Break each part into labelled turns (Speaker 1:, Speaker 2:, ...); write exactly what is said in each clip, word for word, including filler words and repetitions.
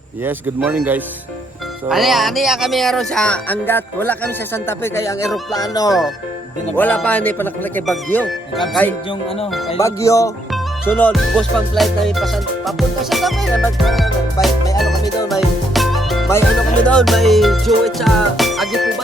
Speaker 1: Yes, good morning guys. So,
Speaker 2: Ano yan, ano yan kami ngayon sa Angat. Wala kami sa Santa Fe kaya ang eroplano. Wala pa, hindi pa nakalik kay Bagyo. Kay
Speaker 3: Nag-absent yung ano, pilot.
Speaker 2: Bagyo, sunod, bus pang flight namin pa San, papunta sa Santa Fe. Mag, may, may ano kami doon, may, may ano kami doon, may Jewett sa Agipuban.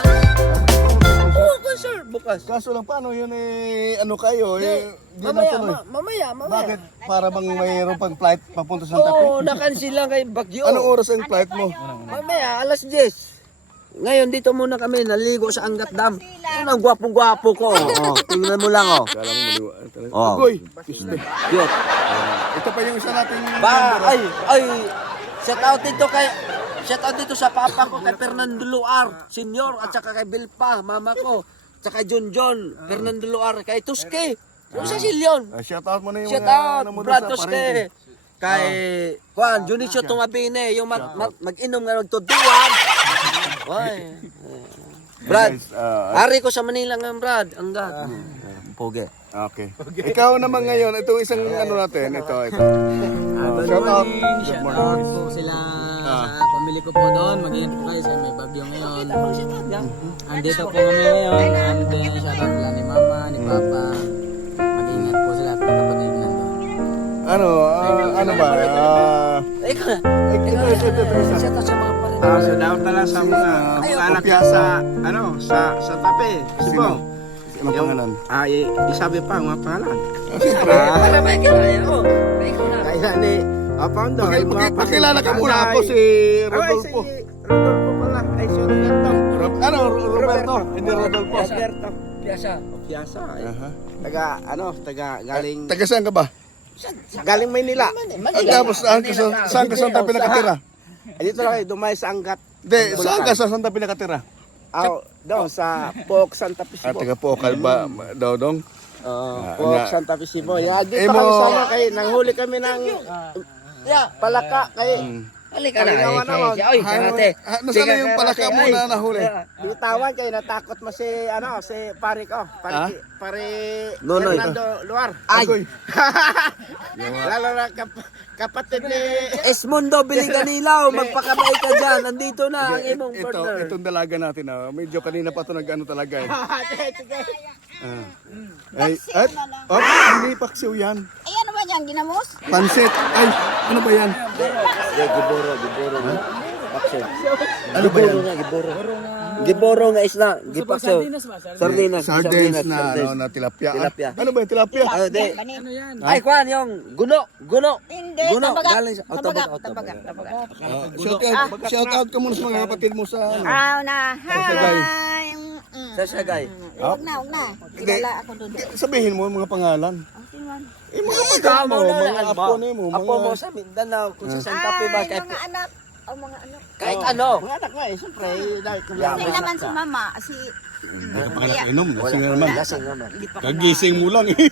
Speaker 2: Oo, oh, sir, bukas.
Speaker 1: kaso lang paano yun eh, ano kayo eh, di
Speaker 2: Mamaya,
Speaker 1: natuloy.
Speaker 2: ma- mamaya, mamaya.
Speaker 1: Bakit? Para bang mayroon pang flight papunta sa Santa Fe?
Speaker 2: Oo, nakansil lang kay Bagyo.
Speaker 1: Anong oras ang flight mo?
Speaker 2: Mamaya, alas diyes. Ngayon, dito muna kami, naligo sa Angat Dam. Ano ang gwapong-gwapo ko. Oh, tingnan mo lang, oh.
Speaker 1: Kala mo maliwa. talaga.
Speaker 2: Oh.
Speaker 1: Agoy! Piste.
Speaker 2: Cute.
Speaker 1: Ito pa yung isa nating
Speaker 2: Ba,
Speaker 1: member, oh.
Speaker 2: ay, ay, shout out dito kay, shout out dito sa papa ko, kay Fernando Luar, senior, at saka kay Bilpa, mama ko, at saka kay John John, Fernando Luar, kay Tuske, yung sa Silyon.
Speaker 1: Ah, shout out mo na yung
Speaker 2: Shout
Speaker 1: mga
Speaker 2: out,
Speaker 1: ano mo doon
Speaker 2: Brad
Speaker 1: sa
Speaker 2: Tuske.
Speaker 1: Parente.
Speaker 2: Kay, Juan, Junicio Tumabine, yung mag, mag, mag-inom nga nagtuduan. Oy. Brad,
Speaker 1: Guys, ah,
Speaker 2: hari ko sa Manila ngayon, Brad. Ang God. Poge.
Speaker 1: okay. Ikaw naman ngayon, ito isang ano natin, ito, ito. Oh,
Speaker 3: Good
Speaker 1: shout out.
Speaker 3: morning,
Speaker 1: Good
Speaker 3: shout
Speaker 1: morning.
Speaker 3: out po sila sa pamilya ko po doon. Mag-ingat po kayo sa may bagyo ngayon. Andito po kami ngayon. And then shout out lang ni mama, ni papa. Mag-ingat po sila at magkapatid nandun.
Speaker 1: Ano, ah, ano ba? Ah,
Speaker 2: Ikaw na.
Speaker 1: ito, ito, ito, ito, ito, isa.
Speaker 2: Shout out sa mga parin.
Speaker 4: Ah, so daw tala sa mga anak
Speaker 1: Kopya.
Speaker 4: sa ano sa sa tape. Sibo.
Speaker 1: Anong pangalan?
Speaker 4: Ah, i- isabi pa mga pangalan.
Speaker 2: Para ba ikaw na yan? Oh, ikaw na.
Speaker 4: Kaya ni ah, founder.
Speaker 1: Paki,
Speaker 4: yung
Speaker 1: paki,
Speaker 4: mga
Speaker 1: pakilala ka muna ako si Rodolfo.
Speaker 4: Ay, si Rodolfo pala. Ay, si Roberto.
Speaker 1: Ro- ano, Ro- Roberto? Hindi Rodolfo.
Speaker 4: Roberto.
Speaker 2: Piyasa.
Speaker 4: Piasa. Ay,
Speaker 1: Aha.
Speaker 4: taga ano, taga galing
Speaker 1: Taga saan ka ba?
Speaker 4: galing Maynila.
Speaker 1: At tapos saan ka sa saan ka sa Santa Fe nakatira?
Speaker 4: Ay, dito lang kayo, dumay sa Angat.
Speaker 1: Hindi, saan ka sa Santa Fe nakatira?
Speaker 4: Ah, daw sa Pok Santa Fe
Speaker 1: Ah,
Speaker 4: Cebu.
Speaker 1: taga Pocal ba daw dong?
Speaker 4: Oo,
Speaker 1: Ah,
Speaker 4: Pok
Speaker 1: nga.
Speaker 4: Santa Fe Cebu. Yeah, dito
Speaker 1: Eh, mo-
Speaker 4: kami sama kay nanghuli kami ng
Speaker 2: Yeah.
Speaker 4: palaka kay
Speaker 2: Halika na.
Speaker 4: Halika
Speaker 2: eh,
Speaker 4: naman.
Speaker 2: eh, Oy, karate.
Speaker 1: Ah, nasaan na yung palaka mo na nahuli?
Speaker 4: bitawan kay natakot mo si ano si pare ko, pare
Speaker 1: Ah?
Speaker 4: pare
Speaker 2: Nonoy.
Speaker 4: Fernando Luar.
Speaker 1: Agoy.
Speaker 4: Lalo na kap, kapatid ni
Speaker 2: Esmundo Biliganilaw, magpakabay ka dyan. Nandito na ang imong
Speaker 1: Ito,
Speaker 2: partner.
Speaker 1: itong dalaga natin ah. Medyo kanina pa ito nag-ano talaga eh.
Speaker 4: Sige.
Speaker 1: Ah. Ay, at, oh, hindi paksiw yan.
Speaker 5: Ay, ano ba yan? Ginamos?
Speaker 1: Pansit. Ay, ano ba yan?
Speaker 2: Giboro, giboro.
Speaker 1: Ano ba yan?
Speaker 2: Giboro nga, giboro. Giboro nga isla. Gipakso.
Speaker 3: Sardinas ba? Sardinas.
Speaker 2: Sardinas.
Speaker 1: Sardines na,
Speaker 2: sardinas.
Speaker 1: ano, na tilapia. Ah,
Speaker 2: Tilapia.
Speaker 1: Ano ba yung tilapia?
Speaker 2: Ah, di.
Speaker 3: Ano yan?
Speaker 2: Ay, Kwan, yung guno, guno.
Speaker 5: Hindi,
Speaker 2: Guno,
Speaker 5: tabagat.
Speaker 2: galing sa- oh,
Speaker 5: Tabagat,
Speaker 2: tabagat,
Speaker 5: tabagat, tabagat.
Speaker 1: Oh, shout out, shout out ka muna sa mga kapatid mo sa ano.
Speaker 5: Ah, na.
Speaker 1: Sasagay.
Speaker 5: Hi. Mm.
Speaker 2: Sa Sagay.
Speaker 5: Huwag na, huwag na. Kilala ako doon.
Speaker 1: Sabihin mo yung mga pangalan.
Speaker 5: Ang sinuan.
Speaker 1: Eh, mga
Speaker 2: Ikaw
Speaker 1: pagkain mo,
Speaker 2: mo na
Speaker 1: mga
Speaker 2: lang.
Speaker 1: apo na mo,
Speaker 2: Apo mo
Speaker 1: mga...
Speaker 2: sa Mindanao, kung sa Santa Fe ba,
Speaker 5: Ay,
Speaker 2: kahit,
Speaker 5: mga anak. Oh, mga anak.
Speaker 2: kahit ano.
Speaker 4: Mga anak mo eh, siyempre dahil kung
Speaker 2: Yeah,
Speaker 5: Kasi naman si mama, si...
Speaker 1: Hindi ka pa inom, lasing na naman.
Speaker 2: Lasing naman.
Speaker 5: Hindi pa
Speaker 1: Kagising mo lang eh.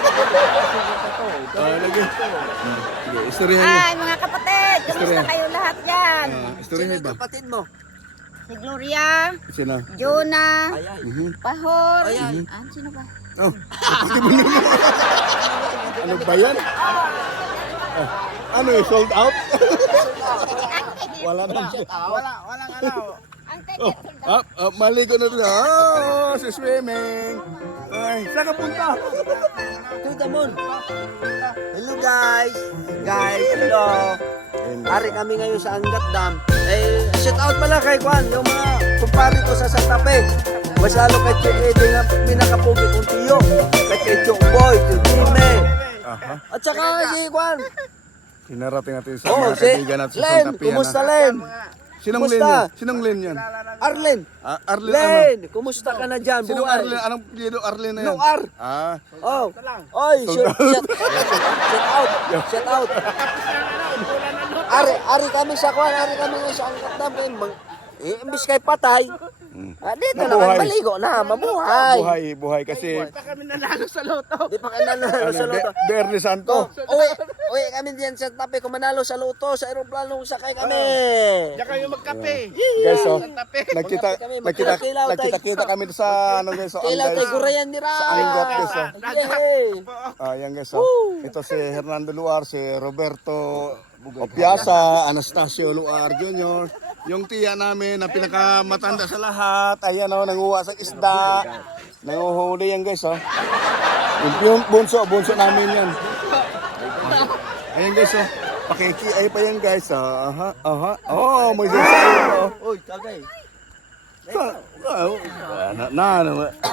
Speaker 1: Ah, lagi. Sige, istoryahan mo.
Speaker 5: Ay, mga kapatid, kamusta
Speaker 1: Istorya.
Speaker 5: kayo lahat dyan?
Speaker 1: Ah,
Speaker 2: Sino
Speaker 1: istoryahan
Speaker 2: yung
Speaker 1: ba?
Speaker 2: kapatid mo?
Speaker 5: Si Gloria,
Speaker 1: Sino?
Speaker 5: Jonah,
Speaker 2: Ay, ay.
Speaker 1: Mhm.
Speaker 5: Pahor.
Speaker 2: Ay, ay.
Speaker 5: Ah, sino ba?
Speaker 1: Oh, kapatid mo naman. Ano ba yan? Ah, ano eh, sold out? Wala na.
Speaker 4: wala walang ano.
Speaker 5: Ang
Speaker 1: Oh,
Speaker 5: ticket.
Speaker 1: ah, ah, maligo na doon. Oh, si swimming. Ay, saan ka punta?
Speaker 2: Tuta Mon. Hello guys. Guys, hello. Ari kami ngayon sa Angat Dam. Eh, shout out pala kay Kwan, yung mga kumpare ko sa Santa Fe. Mas lalo kay Chuk Ede nga pinakapugi kong tiyo. Kay kay Chuk Boy, Chuk Dime.
Speaker 1: Aha.
Speaker 2: At saka si Kwan.
Speaker 1: Sinarating natin sa
Speaker 2: Oh,
Speaker 1: mga
Speaker 2: si
Speaker 1: kaibigan natin sa
Speaker 2: Len.
Speaker 1: Santa Fe.
Speaker 2: Kumusta
Speaker 1: na-
Speaker 2: Len?
Speaker 1: Sinong Len
Speaker 2: Kumusta?
Speaker 1: yan? Sinong Len yan?
Speaker 2: Arlen.
Speaker 1: Ah, Arlen ano?
Speaker 2: Len, kumusta ka na dyan?
Speaker 1: Sinong
Speaker 2: Buhay.
Speaker 1: Arlen? Anong pilido Arlen na yan?
Speaker 2: Luar.
Speaker 1: Ah,
Speaker 2: Oh. Oy, shout, shout, shout out. Shout out. Ari, ari kami sa Kwan, ari kami ngayon sa Angat Dam. Eh, mag- eh, imbis kay patay. Ah, dito
Speaker 1: Mabuhay.
Speaker 2: naman, maligo na, mabuhay.
Speaker 1: buhay, buhay kasi
Speaker 4: Kami nanalo sa loto.
Speaker 2: Di pa kailan na
Speaker 1: ano,
Speaker 2: sa
Speaker 1: Be-
Speaker 2: loto.
Speaker 1: Bernie Santo.
Speaker 2: Uwi, uwi kami diyan sa Tape kung manalo sa loto sa eroplano sakay kami.
Speaker 4: Diyan kayo magkape.
Speaker 1: Guys, oh.
Speaker 4: Tape.
Speaker 1: Nakita,
Speaker 2: kami,
Speaker 1: nakita,
Speaker 2: magkilaw-kilaw tayo.
Speaker 1: nakita-kita kami sa ano guys, so, ang
Speaker 2: Kailan tayo
Speaker 1: guys.
Speaker 2: gurayan ni Ra?
Speaker 1: Sa Angat, guys, oh.
Speaker 2: Yay!
Speaker 1: Ah, yan guys, oh. Ito si Hernando Luar, si Roberto Opiasa, Anastasio Luar Junior Yung tiya namin na pinakamatanda sa lahat. Ayan oh, nanguha sa isda. Nanguhuli yan guys, oh. Yung, yung bunso, bunso namin yan. Ayan guys, oh. Pakiki, ay pa yan guys, oh. Aha, aha. Oh, may sasayo, oh.
Speaker 2: Uy, tagay.
Speaker 1: Ah, ah, Na, na, na.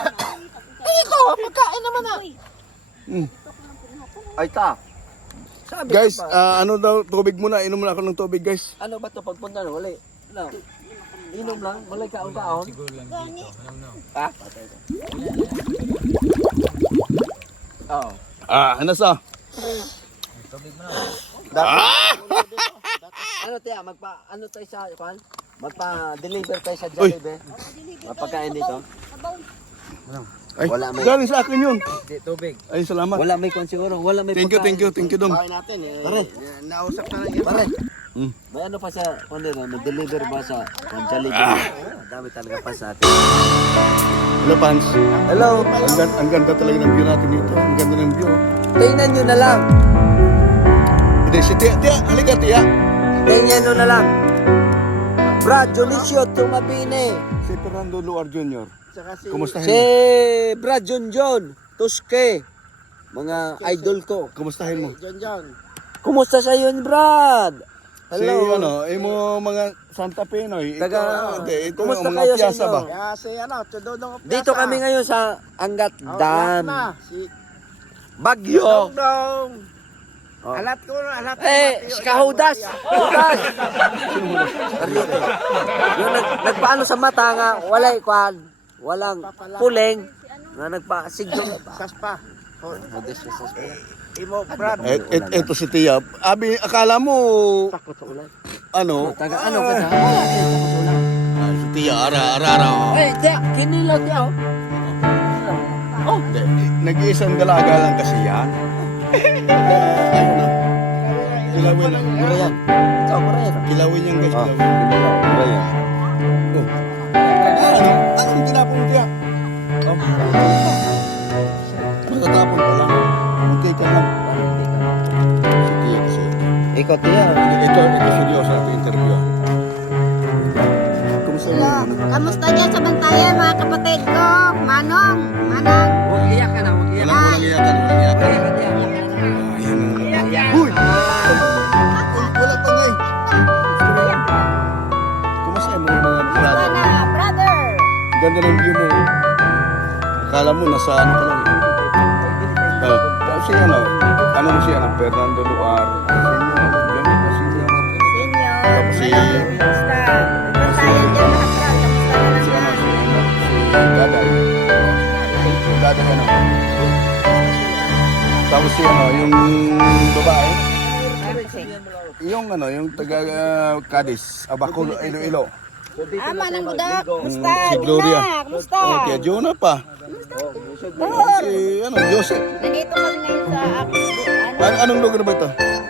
Speaker 1: Mm.
Speaker 2: Ay ta. Sabi
Speaker 1: Guys,
Speaker 2: ko pa,
Speaker 1: ah, ano daw, tubig muna. Inom muna ako ng tubig, guys.
Speaker 2: ano ba to pagpunta no? Wala. No. Inom lang, wala kaon-kaon. Ha? Oh.
Speaker 1: Ah, ano sa?
Speaker 2: Ah! Ano tiya, magpa ano tayo sa kwan? Magpa-deliver tayo sa
Speaker 1: Uy.
Speaker 2: Jollibee. Mapagkain dito.
Speaker 1: Ay,
Speaker 2: Wala may-
Speaker 1: galing sa akin yun.
Speaker 3: Tubig.
Speaker 1: Ay, salamat.
Speaker 2: Wala may kwan siguro, wala may
Speaker 1: Thank you,
Speaker 2: pagkain.
Speaker 1: thank you, thank you, Dom.
Speaker 4: Bahay natin. eh.
Speaker 2: Pare.
Speaker 4: Eh, Nausap na lang yan.
Speaker 2: Pare.
Speaker 1: Mm.
Speaker 2: May ano pa sa kwan dito, may deliver ba sa kwan Jollibee?
Speaker 1: Ah.
Speaker 2: Oh, dami talaga pa sa atin.
Speaker 1: Hello, fans.
Speaker 2: Hello.
Speaker 1: Ang, gan- ang ganda talaga ng view natin dito. Ang ganda ng view.
Speaker 2: Tingnan nyo na lang.
Speaker 1: Hindi, si Tia, Tia, halika, Tia.
Speaker 2: Tingnan nyo na lang. Brad Junicio Tumabine.
Speaker 1: Si Fernando Luar Junior
Speaker 4: Tsaka si...
Speaker 1: Kumustahin
Speaker 2: Si
Speaker 1: mo?
Speaker 2: Brad Junjon Tuske. Mga idol ko.
Speaker 1: Kumustahin mo?
Speaker 4: John John.
Speaker 2: Kumusta sa yun, Brad?
Speaker 1: Si,
Speaker 2: Hello.
Speaker 1: ano, eh mo mga Santa Pinoy. Ito,
Speaker 2: Taga-
Speaker 1: hindi, ito
Speaker 2: Kumusta
Speaker 1: mga
Speaker 2: kayo sa
Speaker 1: piyasa
Speaker 2: inyo?
Speaker 1: ba?
Speaker 4: Kaya si ano, Tudodong of
Speaker 2: Dito
Speaker 4: Piazza.
Speaker 2: kami ngayon sa Angat
Speaker 4: Oh, lahat
Speaker 2: Dam.
Speaker 4: na. Si
Speaker 2: Bagyo.
Speaker 4: Dong.
Speaker 2: Oh.
Speaker 4: Alat ko na, alat ko.
Speaker 2: Eh, si Kahudas. Hudas. Yung nag, nagpaano sa mata nga, walay kwan. Walang puling. Nga nagpa-sigdo.
Speaker 4: Saspa. Oh,
Speaker 2: Hudas sa saspa.
Speaker 4: Imo, Brad.
Speaker 1: Et, et, eto si Tia. Abi, akala mo,
Speaker 2: Takot sa ulan.
Speaker 1: ano?
Speaker 2: Taga ano ka sa? Takot sa ulan.
Speaker 1: Ah, si Tia, ara, ara, ara. oh.
Speaker 2: Eh, tiya, kinilaw tiya. oh. Oh,
Speaker 1: Hindi, nag-iisang dalaga lang kasi yan. Ano na? Kilawin lang.
Speaker 2: mura yan. Ikaw, mura yan.
Speaker 1: Kilawin yan guys,
Speaker 2: Ah,
Speaker 1: kilawin.
Speaker 2: kinilaw, mura yan.
Speaker 1: Oh. Ah, ano? Anong tinapon mo Tia? Oh. Matatapon pa lang. Munti ka lang. Si Tia kasi.
Speaker 2: Ikaw, tiya.
Speaker 1: Ito, ito seryoso natin interview. Kumusta mo? Ano?
Speaker 5: Kamusta dyan sa bantayan mga kapatid ko? Manong, Manang.
Speaker 2: Huwag iyak ka na, huwag iyak.
Speaker 1: Walang walang iyakan, walang iyakan.
Speaker 2: Huwag iyak, tiya.
Speaker 1: Ayan. Uy! Wala pa nga eh. Kumusta mo mga brother?
Speaker 5: Sana, brother.
Speaker 1: Ganda ng view mo. Akala mo nasa ano ka lang. Ah, kasi ano, ano mo siya, Fernando Luar.
Speaker 5: Senior.
Speaker 1: Tapos si-
Speaker 5: Kamusta? Bantayan dyan lahat yan. Kamusta na lang
Speaker 1: Si ano,
Speaker 5: yan?
Speaker 1: si ano, si Gaday. Si Gaday ano. Tapos si ano, yung babae. Yung ano, yung taga uh, Cadiz, Abaculo, Iloilo.
Speaker 5: Ah, Manang Budak. Kamusta?
Speaker 1: Mm, si Gloria.
Speaker 5: Gina, Kamusta?
Speaker 1: Oh, kaya Jonah pa.
Speaker 5: Tor.
Speaker 1: Si ano, Joseph.
Speaker 5: Nandito kami ngayon sa aking ano.
Speaker 1: An anong lugar ba ito?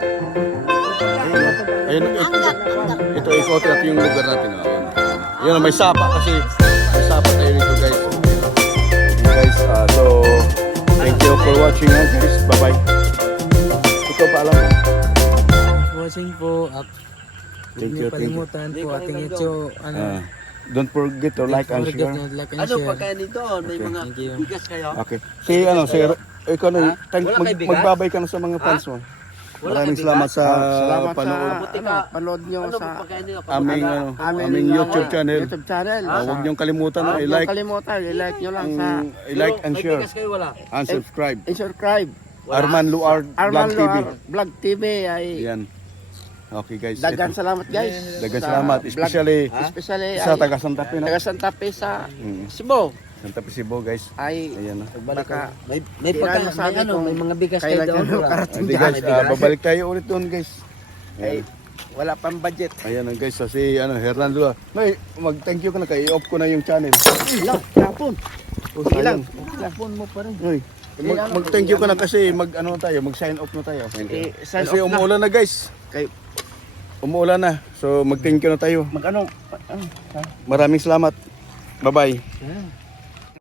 Speaker 1: Ayun, ito,
Speaker 5: Angat, angat.
Speaker 1: ito ikot natin yung lugar natin. Oh. Ayun. Ayun, may sapa kasi may sapa tayo dito guys. Okay, guys, ah, so thank you for watching ah, guys. Bye-bye. Ikaw pa alam mo.
Speaker 3: Watching po at
Speaker 1: Thank
Speaker 3: huwag
Speaker 1: you,
Speaker 3: niyo
Speaker 1: thank you.
Speaker 3: kalimutan po ating ito. Ano,
Speaker 1: Ah, don't forget to like and
Speaker 3: forget
Speaker 1: share.
Speaker 3: to like and
Speaker 2: Ano
Speaker 3: share.
Speaker 2: pagkain dito? May
Speaker 1: Okay.
Speaker 2: mga
Speaker 3: Thank you.
Speaker 2: bigas kayo?
Speaker 1: Okay. Si ano, si ikaw na, thank,
Speaker 2: Wala
Speaker 1: mag,
Speaker 2: kay bigas?
Speaker 1: magbabay ka na sa mga fans mo.
Speaker 2: Wala
Speaker 1: Maraming
Speaker 2: kay
Speaker 1: salamat
Speaker 2: bigas?
Speaker 1: sa
Speaker 4: Salamat
Speaker 1: panood.
Speaker 4: sa
Speaker 2: Buti
Speaker 4: ano,
Speaker 2: ka.
Speaker 4: panood nyo
Speaker 2: Ano
Speaker 4: sa
Speaker 2: pagkain nyo?
Speaker 1: Aming, ano, aming YouTube channel.
Speaker 4: YouTube channel.
Speaker 1: Ah, huwag niyong kalimutan na
Speaker 4: Huwag
Speaker 1: i-like,
Speaker 4: niyong kalimutan, i-like nyo lang sa
Speaker 1: mm, i-like and
Speaker 2: May
Speaker 1: share
Speaker 2: bigas kayo wala?
Speaker 1: and subscribe.
Speaker 4: i-subscribe.
Speaker 1: Arman Luar
Speaker 4: Arman
Speaker 1: Vlog T V.
Speaker 4: Luar Vlog T V ay
Speaker 1: Yan. Okay guys.
Speaker 4: dagan
Speaker 1: ito.
Speaker 4: salamat guys.
Speaker 1: Dagan
Speaker 4: Sa
Speaker 1: salamat.
Speaker 4: vlog-
Speaker 1: Especially
Speaker 4: especially
Speaker 1: sa
Speaker 4: ay-
Speaker 1: taga Santa Fe na.
Speaker 4: taga Santa Fe sa
Speaker 1: Mm.
Speaker 4: Cebu
Speaker 1: Santa Fe Cebu guys.
Speaker 4: ay
Speaker 1: Ayan na.
Speaker 4: baka
Speaker 2: May, may
Speaker 4: Di
Speaker 2: pagkain,
Speaker 4: na
Speaker 2: may
Speaker 4: masabi
Speaker 2: ano,
Speaker 4: kung
Speaker 2: may mga bigas kayo
Speaker 4: kailan
Speaker 2: doon.
Speaker 4: kayo
Speaker 2: wala?
Speaker 4: karating
Speaker 1: Hindi
Speaker 4: dyan.
Speaker 1: guys, ah, babalik tayo ulit doon guys.
Speaker 4: ay
Speaker 1: Ayan.
Speaker 4: wala pang budget.
Speaker 1: Ayan na guys. So, si ano, Hernando. May mag-thank you ka na kay i-off ko na yung channel.
Speaker 4: Ilang, kapon.
Speaker 1: Oh,
Speaker 4: Ilang.
Speaker 1: sayang.
Speaker 2: Phone mo pa rin.
Speaker 1: Uy, Mag, mag thank you ka na kasi mag ano tayo, mag sign off na tayo.
Speaker 4: Eh, sign
Speaker 1: Kasi
Speaker 4: off na.
Speaker 1: umuulan na guys.
Speaker 4: Kay,
Speaker 1: Umuulan na. So mag thank you na tayo.
Speaker 4: mag ano, ano,
Speaker 1: Maraming salamat. Bye-bye.
Speaker 4: ah,